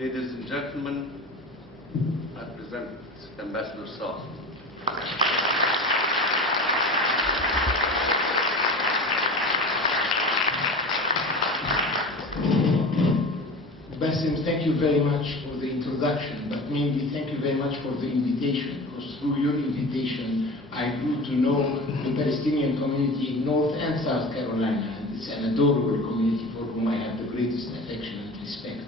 Ladies and gentlemen, I present Ambassador Saad. Bassem, thank you very much for the introduction, but mainly thank you very much for the invitation, because through your invitation I grew to know the Palestinian community in North and South Carolina, and it's an adorable community for whom I have the greatest affection and respect.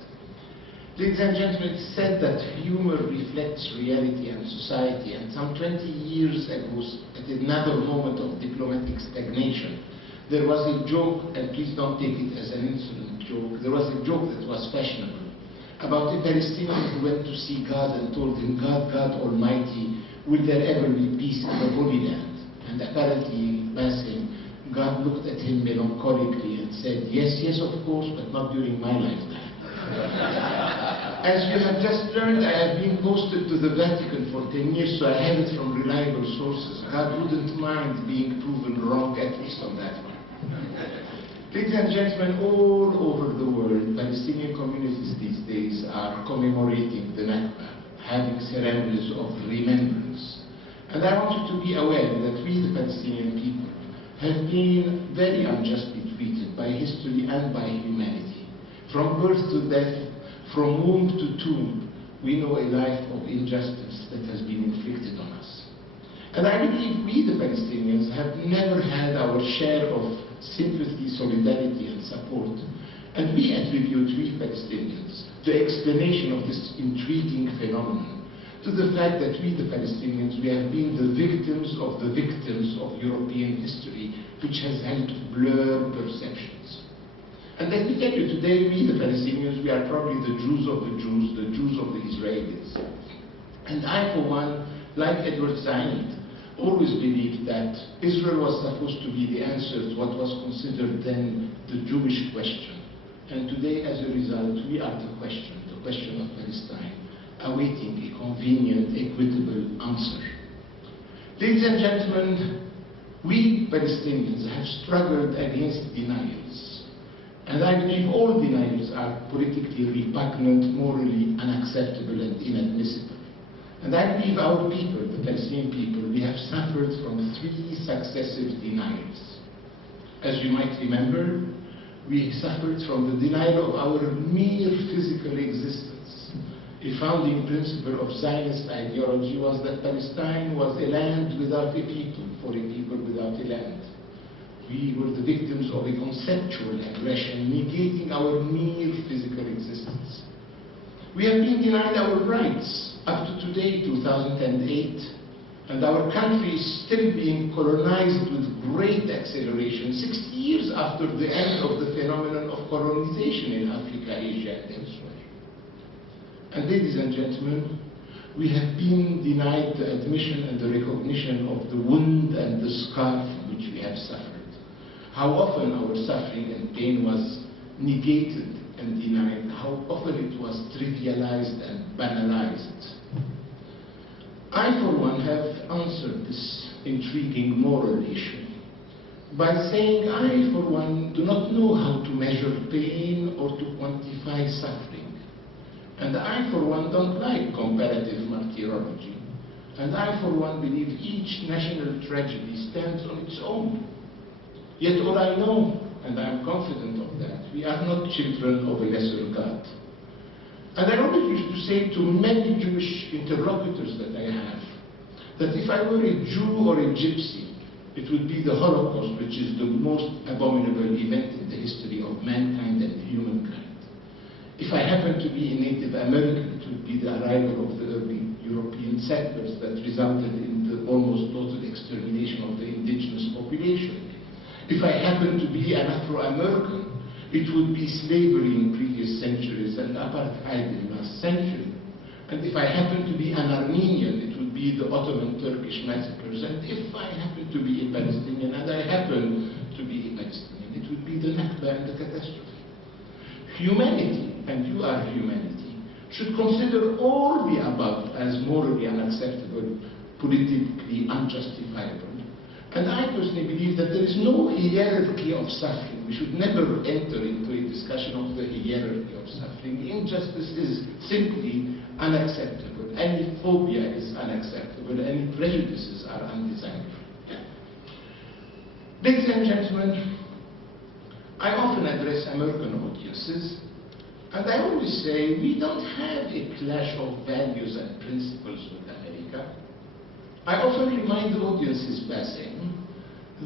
Ladies and gentlemen, it's said that humor reflects reality and society, and some 20 years ago, at another moment of diplomatic stagnation, there was a joke, and please don't take it as an insolent joke, there was a joke that was fashionable about a Palestinian who went to see God and told him, God Almighty, will there ever be peace in the Holy Land? And apparently, Bassem, God looked at him melancholically and said, yes, of course, but not during my lifetime. As you have just learned, I have been posted to the Vatican for 10 years, so I have it from reliable sources. God wouldn't mind being proven wrong, at least on that one. Ladies and gentlemen, all over the world, Palestinian communities these days are commemorating the Nakba, having ceremonies of remembrance. And I want you to be aware that we, the Palestinian people, have been very unjustly treated by history and by humanity. From birth to death, from womb to tomb, we know a life of injustice that has been inflicted on us. And I believe we, the Palestinians, have never had our share of sympathy, solidarity, and support. And we attribute, we Palestinians, the explanation of this intriguing phenomenon to the fact that we, the Palestinians, we have been the victims of European history, which has helped blur perceptions. And let me tell you, today, we, the Palestinians, we are probably the Jews of the Jews, the Jews of the Israelis. And I, for one, like Edward Said, always believed that Israel was supposed to be the answer to what was considered then the Jewish question. And today, as a result, we are the question of Palestine, awaiting a convenient, equitable answer. Ladies and gentlemen, we Palestinians have struggled against denials. And I believe all denials are politically repugnant, morally unacceptable, and inadmissible. And I believe our people, the Palestinian people, we have suffered from 3 successive denials. As you might remember, we suffered from the denial of our mere physical existence. A founding principle of Zionist ideology was that Palestine was a land without a people, for a people without a land. We were the victims of a conceptual aggression, negating our mere physical existence. We have been denied our rights up to today, 2008, and our country is still being colonized with great acceleration, 60 years after the end of the phenomenon of colonization in Africa, Asia, and elsewhere. And ladies and gentlemen, we have been denied the admission and the recognition of the wound and the scar from which we have suffered. How often our suffering and pain was negated and denied, how often it was trivialized and banalized. I, for one, have answered this intriguing moral issue by saying I, for one, do not know how to measure pain or to quantify suffering. And I, for one, don't like comparative martyrology. And I, for one, believe each national tragedy stands on its own. Yet all I know, and I am confident of that, we are not children of a lesser God. And I always used to say to many Jewish interlocutors that I have, that if I were a Jew or a Gypsy, it would be the Holocaust, which is the most abominable event in the history of mankind and humankind. If I happened to be a Native American, it would be the arrival of the early European settlers that resulted in the almost total extermination of the indigenous population. If I happened to be an Afro-American, it would be slavery in previous centuries and apartheid in last century. And if I happened to be an Armenian, it would be the Ottoman Turkish massacres. And if I happened to be a Palestinian, and I happen to be a Palestinian, it would be the Nakba and the catastrophe. Humanity, and you are humanity, should consider all the above as morally unacceptable, politically unjustifiable. And I personally believe that there is no hierarchy of suffering. We should never enter into a discussion of the hierarchy of suffering. Injustice is simply unacceptable. Any phobia is unacceptable. Any prejudices are undesirable. Ladies and gentlemen, I often address American audiences, and I always say we don't have a clash of values and principles with America. I often remind the audiences by saying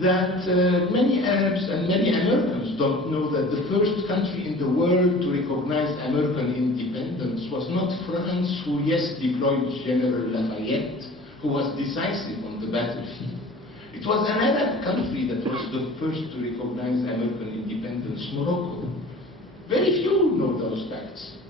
that many Arabs and many Americans don't know that the first country in the world to recognize American independence was not France, who yes deployed General Lafayette, who was decisive on the battlefield. It was an Arab country that was the first to recognize American independence, Morocco. Very few know those facts.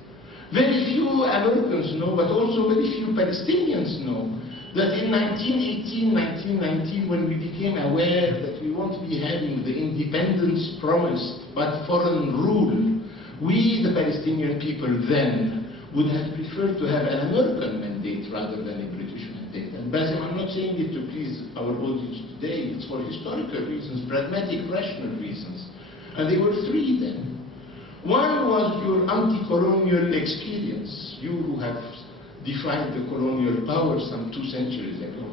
Very few Americans know, but also very few Palestinians know, that in 1918, 1919, when we became aware that we won't be having the independence promised, but foreign rule, we, the Palestinian people then, would have preferred to have an American mandate rather than a British mandate. And Basim, I'm not saying it to please our audience today, it's for historical reasons, pragmatic, rational reasons. And there were three then. One was your anti-colonial experience, you who have defied the colonial power some 2 centuries ago.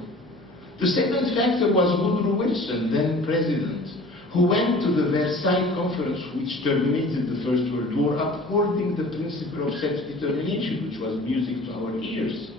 The second factor was Woodrow Wilson, then president, who went to the Versailles Conference, which terminated the First World War, upholding the principle of self-determination, which was music to our ears.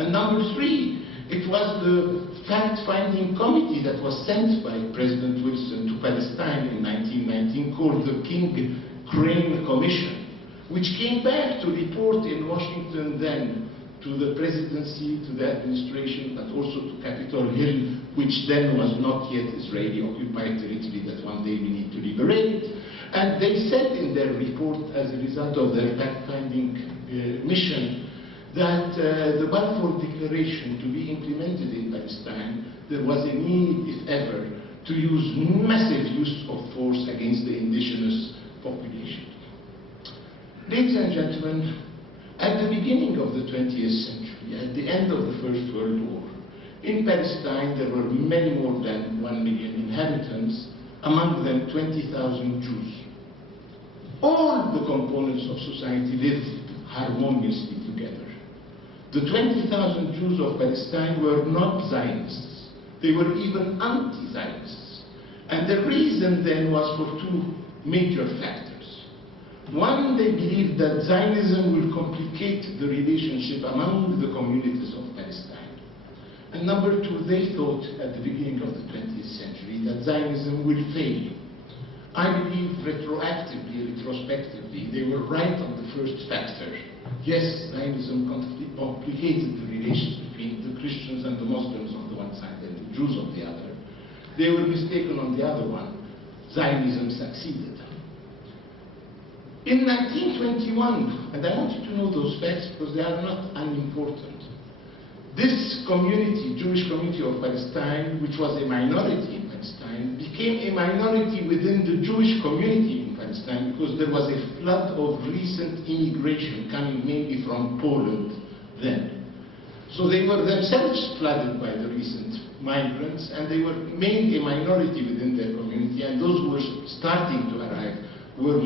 And number three, it was the fact-finding committee that was sent by President Wilson to Palestine in 1919, called the King-Crane Commission, which came back to report in Washington then to the presidency, to the administration, but also to Capitol Hill, which then was not yet Israeli occupied territory that one day we need to liberate. And they said in their report, as a result of their fact-finding mission, that the Balfour Declaration to be implemented in Palestine, there was a need, if ever, to use massive use of force against the indigenous population. Ladies and gentlemen, at the beginning of the 20th century, at the end of the First World War, in Palestine there were many more than 1 million inhabitants, among them 20,000 Jews. All the components of society lived harmoniously together. The 20,000 Jews of Palestine were not Zionists. They were even anti-Zionists. And the reason then was for two major factors. One, they believed that Zionism will complicate the relationship among the communities of Palestine. And number two, they thought at the beginning of the 20th century that Zionism will fail. I believe retroactively, retrospectively, they were right on the first factor. Yes, Zionism complicated the relations between the Christians and the Muslims on the one side and the Jews on the other. They were mistaken on the other one. Zionism succeeded. In 1921, and I want you to know those facts because they are not unimportant, this community, Jewish community of Palestine, which was a minority in Palestine, became a minority within the Jewish community in Palestine because there was a flood of recent immigration coming mainly from Poland then. So they were themselves flooded by the recent migrants, and they were made a minority within their community, and those who were starting to arrive were